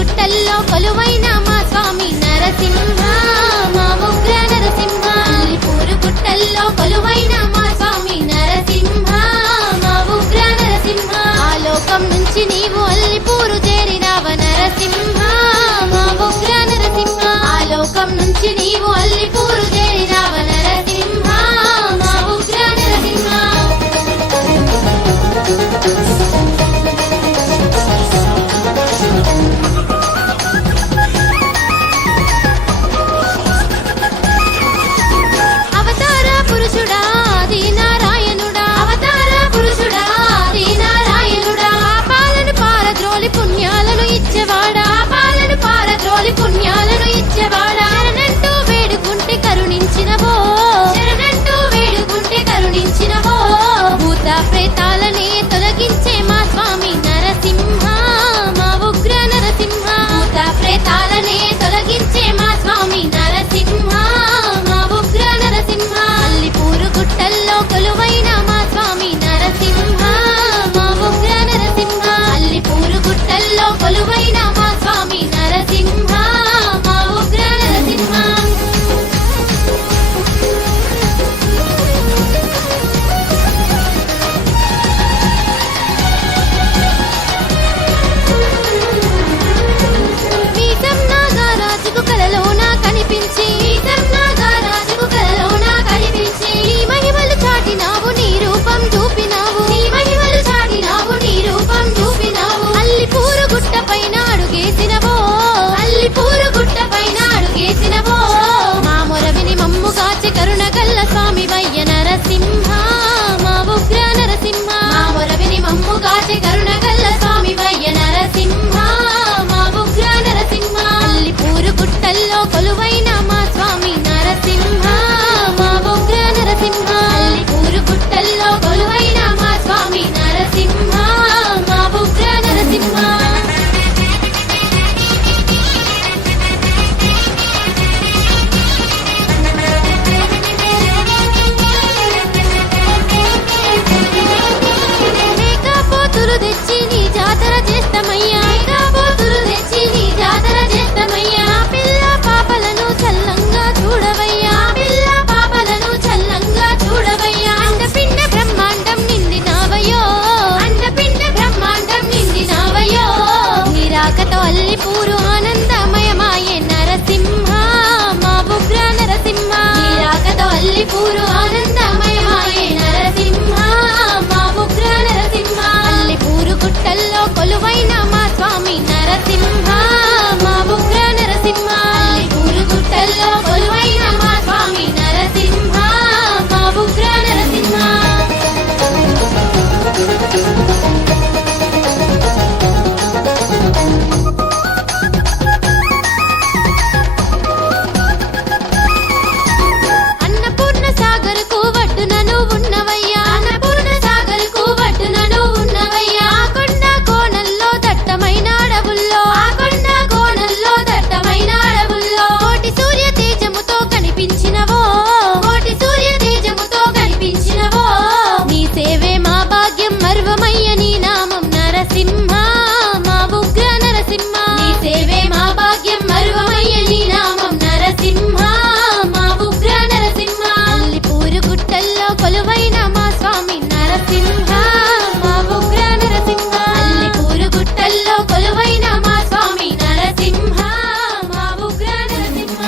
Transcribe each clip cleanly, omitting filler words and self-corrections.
గుట్టల్లో కొలువైన మా స్వామి నరసింహ మా ఉగ్ర నరసింహ అల్లిపూరు గుట్టల్లో కొలువైన మా స్వామి నరసింహ మా ఉగ్ర నరసింహ ఆలోకం నుంచి నీవు అల్లిపూరు చేరినావ నరసింహ మా ఉగ్ర నరసింహ ఆలోకం నుంచి నీవు అల్లిపూరు చేరినావ నరసింహ మా ఉగ్ర నరసింహ పుణ్యాలను ఇచ్చేవాడా శరణంటూ వేడుకుంటే కరుణించినవో శరణంటూ వేడుకుంటే కరుణించినవో భూత ప్రేతాలనే తొలగించే మా స్వామి నరసింహ మా ఉగ్ర నరసింహ భూత ప్రేతాలనే తొలగించే మా స్వామి నరసింహ మా ఉగ్ర నరసింహ అల్లిపూరు గుట్టల్లో కొలువైన మా స్వామి నరసింహ మా ఉగ్ర నరసింహ అల్లిపూరు గుట్టల్లో కొలువైన మా స్వామి నరసింహ కరుణ గల్ల స్వామి వయ్య నరసింహ మా ఉగ్ర నరసింహ మా మొరవిని మమ్ము గాచె కరుణ గల్ల స్వామి వయ్య నరసింహ మా ఉగ్ర నరసింహ అల్లిపూరు గుట్టల్లో కొలువైన మా స్వామి నరసింహ మా ఉగ్ర నరసింహ అల్లిపూరు గుట్టల్లో కొలువైన మా స్వామి నరసింహ మా ఉగ్ర నరసింహ తెచ్చి నీ జాతర చేస్తామయ్యా పోతులు తెచ్చి నీ జాతర చేస్తామయ్యా పిల్ల పాపలను చల్లంగా చూడవయ్యా పిల్ల పాపలను చల్లంగా చూడవయ్యా అండపిండ బ్రహ్మాండం నిండినావయ్యో అండపిండ బ్రహ్మాండం నిండినావయ్యో నిరాకతో అల్లిపూరు ఆనందమయమాయే నరసింహ మా ఉగ్ర నరసింహ నిరాకతో అల్లిపూరు ఆనందమయమాయే నరసింహ మా ఉగ్ర నరసింహ అల్లిపూరు గుట్టల్లో కొలువైన మా స్వామి నరసింహ మా ఉగ్ర నరసింహ అల్లిపూరు గుట్టల్లో కొలువైన మా స్వామి నరసింహ మా ఉగ్ర నరసింహ అన్నపూర్ణ సాగర్కు వడ్డునను ఉన్నవయ్యా అన్నపూర్ణ సాగర్కు వడ్డునను ఉన్నవయ్యా ఆ కొండ కోణల్లో దట్టమైన అడవుల్లో ఆ కొండ కోణల్లో దట్టమైన అడవుల్లో కోటి సూర్య తేజముతో కనిపించినవో కోటి సూర్య తేజముతో కనిపించినవో నీ సేవే మా భాగ్యం మర్వమయ్య నీ నామం నరసింహ మా ఉగ్ర నరసింహ నీ సేవే మా భాగ్యం మర్వమయ్య నీ నామం నరసింహ మా ఉగ్ర నరసింహ అల్లిపూరు గుట్టల్లో కొలువైన మా స్వామి నరసింహ మా ఉగ్ర నరసింహ అల్లిపూరు గుట్టల్లో కొలువైన మా స్వామి నరసింహ మా ఉగ్ర నరసింహ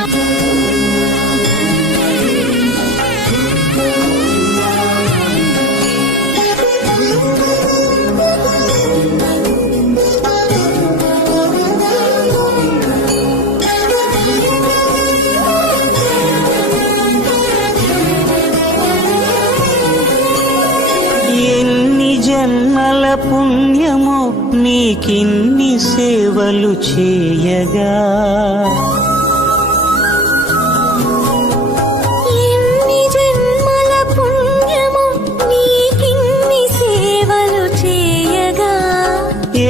ఎన్ని జన్మల పుణ్యమో నీకిన్ని సేవలు చేయగా ఎన్ని జన్మల పుణ్యమో నీకిన్ని సేవలు చేయగా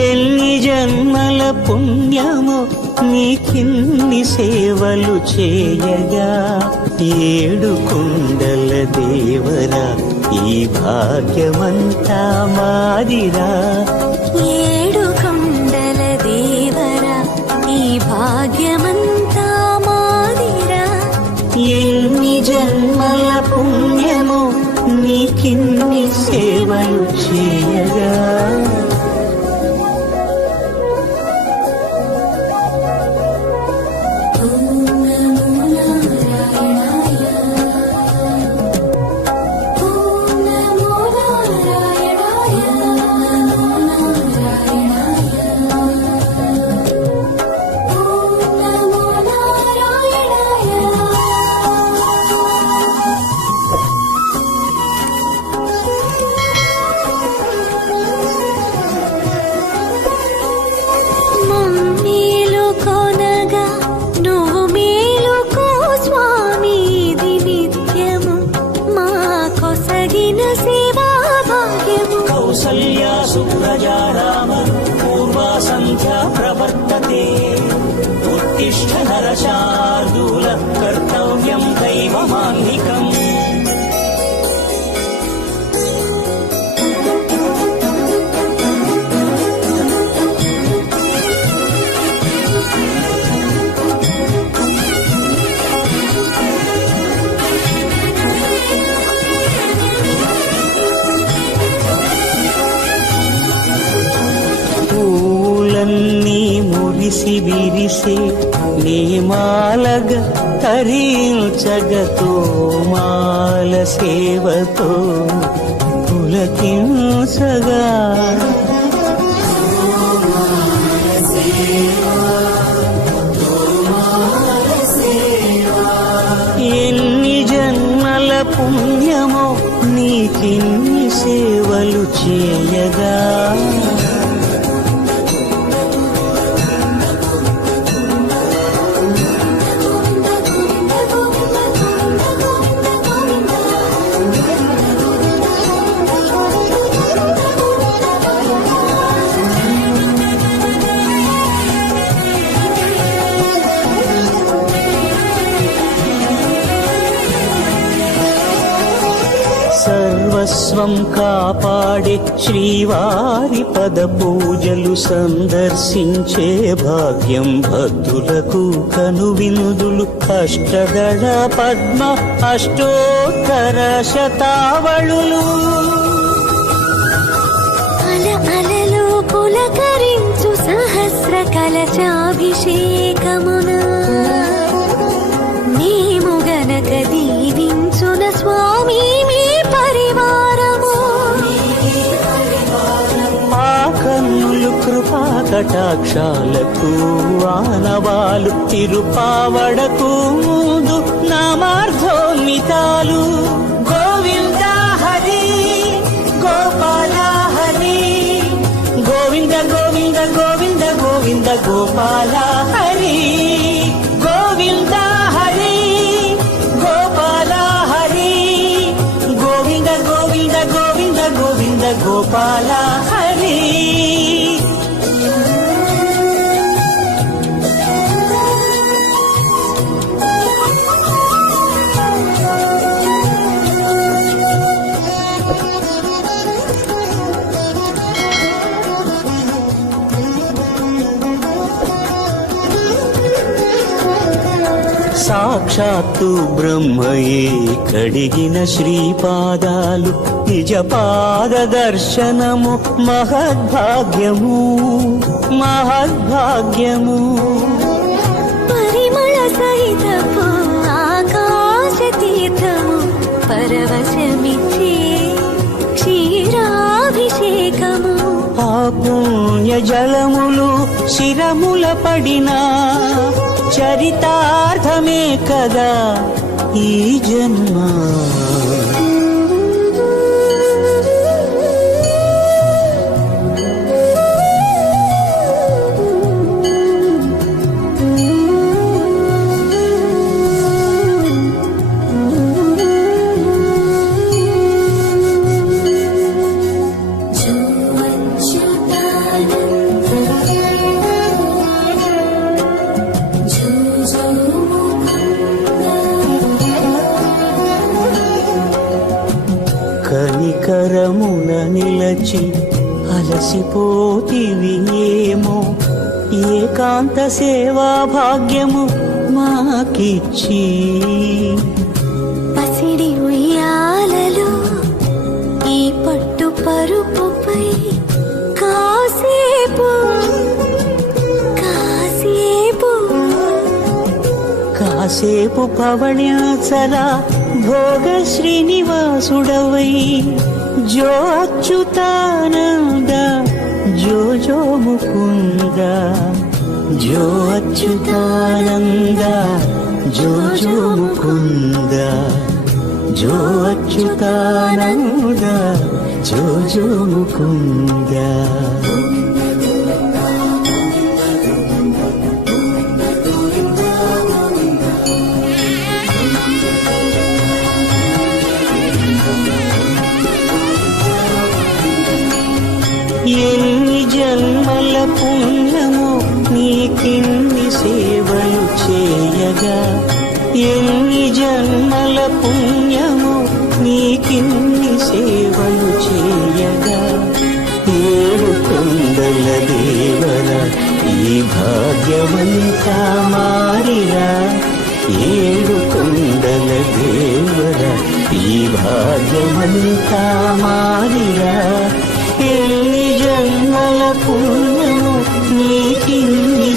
ఎన్ని జన్మల పుణ్యమో నీకిన్ని సేవలు చేయగా ఏడు కొండల దేవరా ఈ భాగ్యమంతా మాదిరా ఏడు కొండల దేవరా నీకిన్ని సేవలు చేయగా కౌసల్యా సుప్రజా రామ పూర్వా సంధ్యా ప్రవర్తతే ఉత్తిష్ఠ నరశార్దూల కర్తవ్యం దైవమాన్నికం. పూలన్నీ మురిసి విరిసే నేమాలగ తరించగతో మాల సేవతో పులకించగా ఎన్ని జన్మల పుణ్యమో నీకిన్ని సేవలు చేయగా సర్వస్వం కాపాడే శ్రీవారి పద పూజలు సందర్శించే భాగ్యం భక్తులకు కనువినుదులు అష్టదళ పద్మ అష్టోత్తర శతావళులు అలలు పులకరించు సహస్ర కలశాభిషేకమున మేము గనక దీవించున స్వామి మీ పరివారము. ఆ కన్నులు కృపా కటాక్షాలకు ఆనవాలు తిరుపావడకు ముందు నామార్థోన్మితాలు గోవింద హరి గోపాల హరి గోవింద గోవింద గోవింద గోవింద గోపాల హరి గోవింద హరి గోపాల హరి గోవింద గోవింద గోవింద గోవింద గోపాల హరి. సాక్షాత్తు బ్రహ్మయే కడిగిన శ్రీపాదాలు నిజ పాద దర్శనము మహద్భాగ్యము మహద్భాగ్యము. పరిమళ సహితపు ఆకాశ తీర్థము పరవశమిచ్చే క్షీరాభిషేకము. ఆ పుణ్య జలములు శిరముల పడినా చరితార్థమే కదా ఈ జన్మ. కనికరమున నిలచి అలసిపోతివి ఏమో ఏకాంత సేవా భాగ్యము మాకిచ్చి. పసిడి ఉయ్యాలలో కాసేపు పవళ్యాచలా భోగ శ్రీనివాసుడవై జో అచ్యుతానంద జో జో ముకుంద జో అచ్యుతానంద జో జో ముకుంద జో అచ్యుతానంద జో జో ముకుంద ఎన్ని జన్మల పుణ్యమో నీకిన్ని సేవలు చేయగా ఎన్ని జన్మల పుణ్యమో నీకిన్ని సేవలు చేయగా ఏడు కొండల దేవర ఈ భాగ్యవంతా మారిరా ఏడు కొండల దేవర ఈ భాగ్యవంతా మారిరా ఎన్ని జన్మల పుణ్యము నీకిన్ని